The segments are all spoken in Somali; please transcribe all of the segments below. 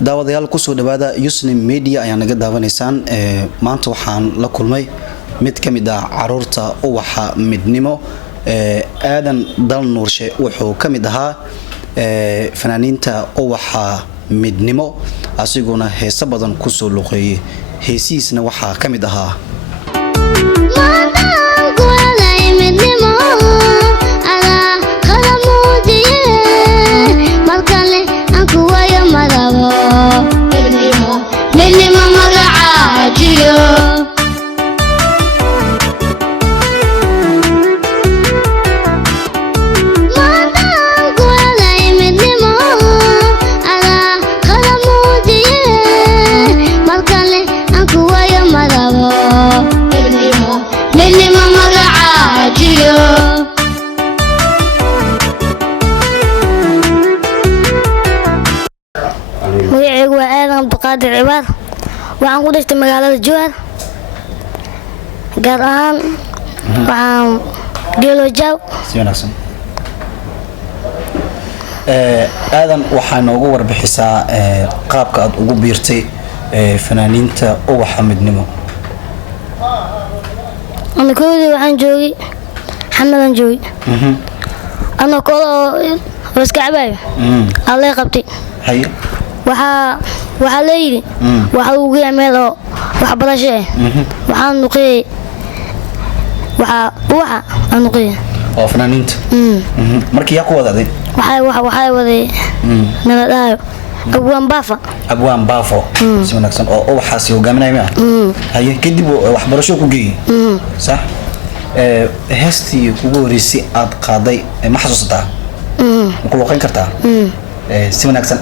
daawadayaal ku soo dhawaada Yusni Media ayaa naga daawanaysaan maanta waxaan la kulmay mid kamid ah caruurta uwaxa midnimo aadan dal nuurshe wuxuu kamid ahaa fanaaniinta uwaxa midnimo asiguna heesa badan ku soo luqeeyay heesiisna waxa kamid ahaa قادر عباد وعن قدشت مقالة الجوهر قرآن وعن ديلو جو سيوناكسن آذن وحان ugu warbixisaa qaabka aad ugu biirtay fanaaniinta uwaxa midnimo أنا كودي وحان جوغي حمدان جوغي أنا كودي واسكعباي الله يقبتي هاي waxaa leeydi waxa uu geeyay oo wax barashay waxaan nuqay waxa aan nuqay oo fanaaniinta markii yaa ku wadaday waxay waday nabadayo abwaan baafo si wanaagsan oo waxaasi hogaaminay ma haye kadib wax barasho ku geeyay sax heestii ugu horeysay aad qaaday ma xasuusataa ma ku loqan kartaa si wanaagsan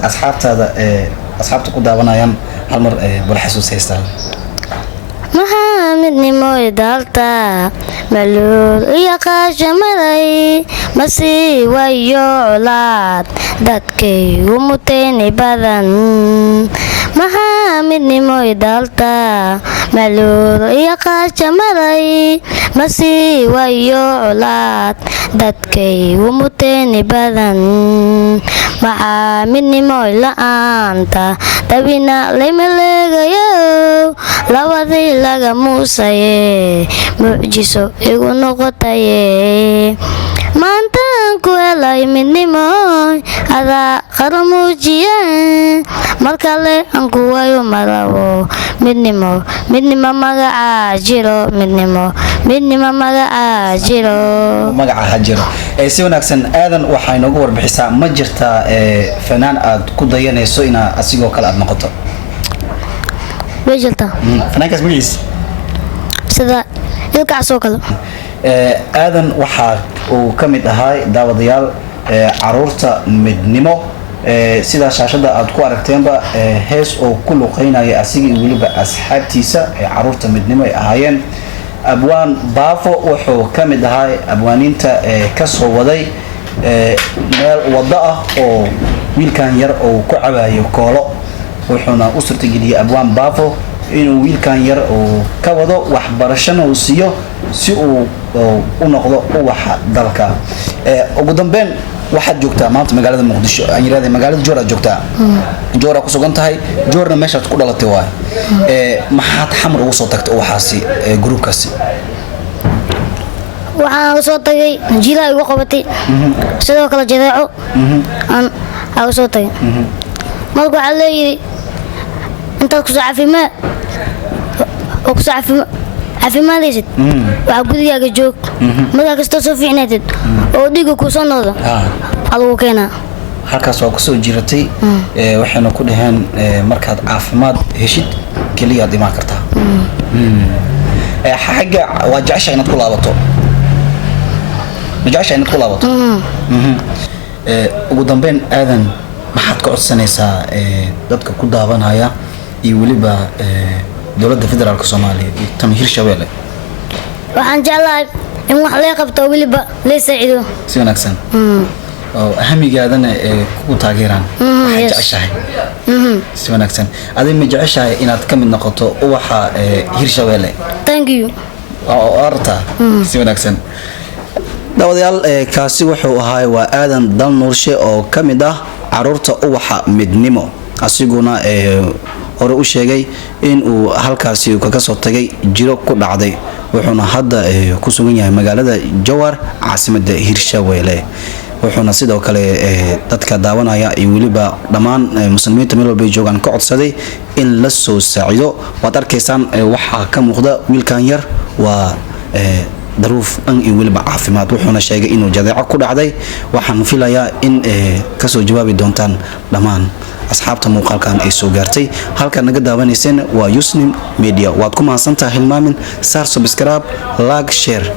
asxaabta ku daawanayaan hal mar bal xasuus heestaa محمد نموي دالتا ملول يا قاشمري مسي ويولاد دادكي ومتيني بدن محمد نموي دالتا ملول يا قاشمري مسي ويولاد دادكي ومتيني بدن محمد نموي لأنتا تبينا لملغيو لوذي laga muusaye mucjiso igu noqotaye maantaan ku helay midnimo adaa qaramuujiye markale aan ku wayo marabo midnimo magaca jiro midnimo magaca jiro si wanaagsan aadan waxay noogu warbixisaa ma jirtaa fanaan aad ku dayanayso ina asigoo kale aad noqoto وجلتا فنانكاس مجلس سدا يلقى سوكل آذن وحا وكمد هاي داوديال عرورتا مدنمو سيدا شاشدا aad ku aragteenba hees oo ku luqeynaya asigi waliba asxaabtiisa عرورتا مدنمو ay ahaayeen abwaan baafo wuxuu kamid ahaa abwaaninta ka soo waday meel wada ah oo wiilkan yar oo ku cabayo koolo wuxuuna u suurtageliyay abwaan baafo inuu wiilkan yar oo ka wado waxbarashada uu siiyo si uu u noqdo uwaxa dalka ugu dambeyn waxaad joogtaa maanta magaalada muqdisho aan yiraahday magaalada joora joogtaa joora ku sugan tahay joorna meeshaad ku dhalatay waay maxaad xamar ugu soo tagtay uwaxaasi groupkaasi waxaan soo tagay jiilaa ugu qabatay sidoo kale jadeeco aan soo tagay marka waxa leeyahay انت كسعفيما عفيما ليست وعقول يا جوك ما كستو في عناد او ديغو كوسنودا ادو كينا halkaas waa ku soo jiratay waxaanu ku dhahan markaad caafimaad heshid kaliya dhimaa kartaa xaga waa jeceshay inaad ku laabato ugu dambeyn aadan maxaad ka codsanaysaa dadka ku daawanaya iyo waliba dawladda federaalka Soomaaliya iyo tan Hirshabeelle waxaan jeclahay in wax la qabto waliba la saacido si wanaagsan oo ahamigaadana ku taageeraan waxa jeceshahay si wanaagsan adii ma jeceshahay inaad ka mid noqoto uwaxa Hirshabeelle thank you oo arta si wanaagsan dawadayaal kaasi wuxuu ahaa waa aadan dal nuurshe oo kamid ah caruurta uwaxa midnimo asiguna hore u sheegay in uu halkaasi kaga soo tagay jiro ku dhacday wuxuuna hadda ku sugan yahay magaalada Jowhar caasimadda Hirshabeelle wuxuuna sidoo kale dadka daawanaya iyo waliba dhamaan muslimiinta meel walba joogan ka codsaday in la soo saacido waad arkaysaan waxa ka muuqda wiilkan yar waa daruuf an iyo waliba caafimaad wuxuuna sheegay inuu jadeeco ku dhacday waxaan filayaa in ka soo jawaabi doontaan dhamaan asxaabta muuqaalkan ay soo gaartay halka naga daawanayseen waa Yusnim Media waad ku mahadsantahay hilmaamin saar subscribe like share